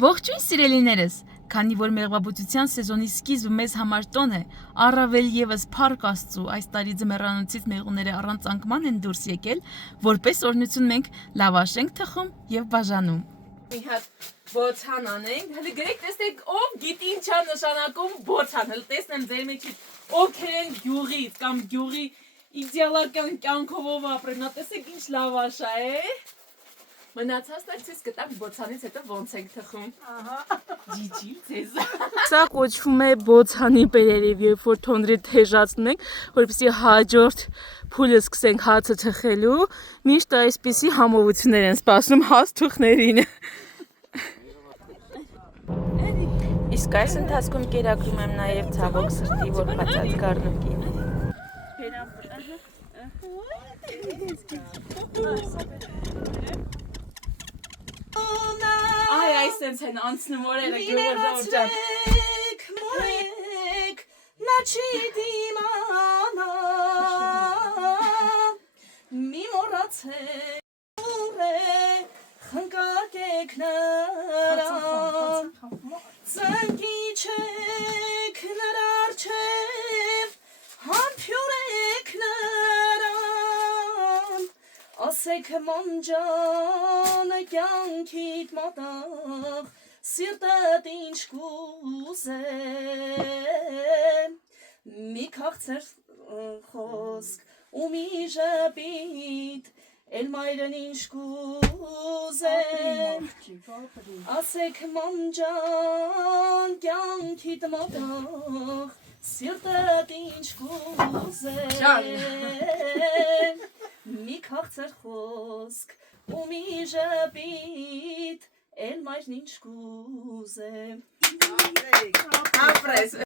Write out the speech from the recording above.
Ողջույն սիրելիներս, քանի որ մեղվաբուծության սեզոնի սկիզբը մեզ համար տոն է, առավել եւս Փառք Աստծո այս տարի ձմեռանոցից մեղուները առանց անկման են դուրս եկել, որպես օրհնություն մենք լավաշ ենք թխում եւ բաժանում։ Մի հատ բոցան անենք, հələ գրեք տեսեք ով գիտի ինչ է նշանակում բոցան, հələ տեսնեմ ձեր մեջից ովքեր են գյուղից կամ գյուղի իդեալական կյանքով ապրեն, տեսեք ինչ լավաշ է։ Մնացածն էլ ցույց կտամ բոցանից հետո ոնց ենք թխում։ Ահա։ Ջիջի ցեզ։ Սա կոչվում է բոցանի բերերիվ, երբ որ թոնրի թեժացնենք, որպեսզի հաջորդ փուլը սկսենք հացը թխելու, միշտ այսպիսի համովություններ են սպասում հացթուխներին։ Իսկ այս ընթացքում կերակրում եմ նաև ցավոք սրտի, որ փածած գառնուկին։ Ay ay sen ansını morera göreceğim. Morek naçidim ana mi moratse more xankakeknara sankiçekner arçev hampyoreknara asek mancan կյանքիդ մատաղ սիրտդ ինչ կուզեմ մի քաղցր խոսք ու մի ժպիտ էլ մայրն ինչ կուզեմ ասեք մանջան կյանքիդ մատաղ սիրտդ ինչ կուզեմ մի քաղցր խոսք ու մի ժպիտ էլ մայրն ինչ կուզեմ։ Ապրես